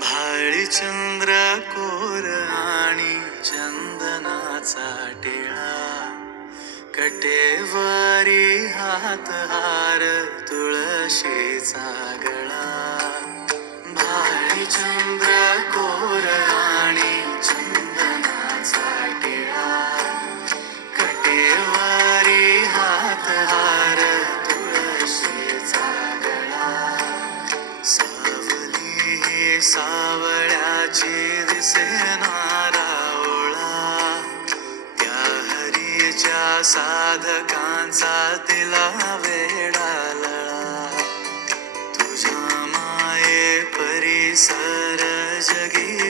भाळी चंद्र core आणि चंदनाचा टिळा, कटेवारी हात हार तुळशीचा गळा. भाळी चंद्र कोर आणि चंदनाचा टिळा, कटेवारी हात हार तुळशीचा गळा. सावली ही सावळ्याची दिसेना रावळा, त्या हरीच्या साधकांचा तिला वेडा लळा. तुझ्या माये परिसर जगी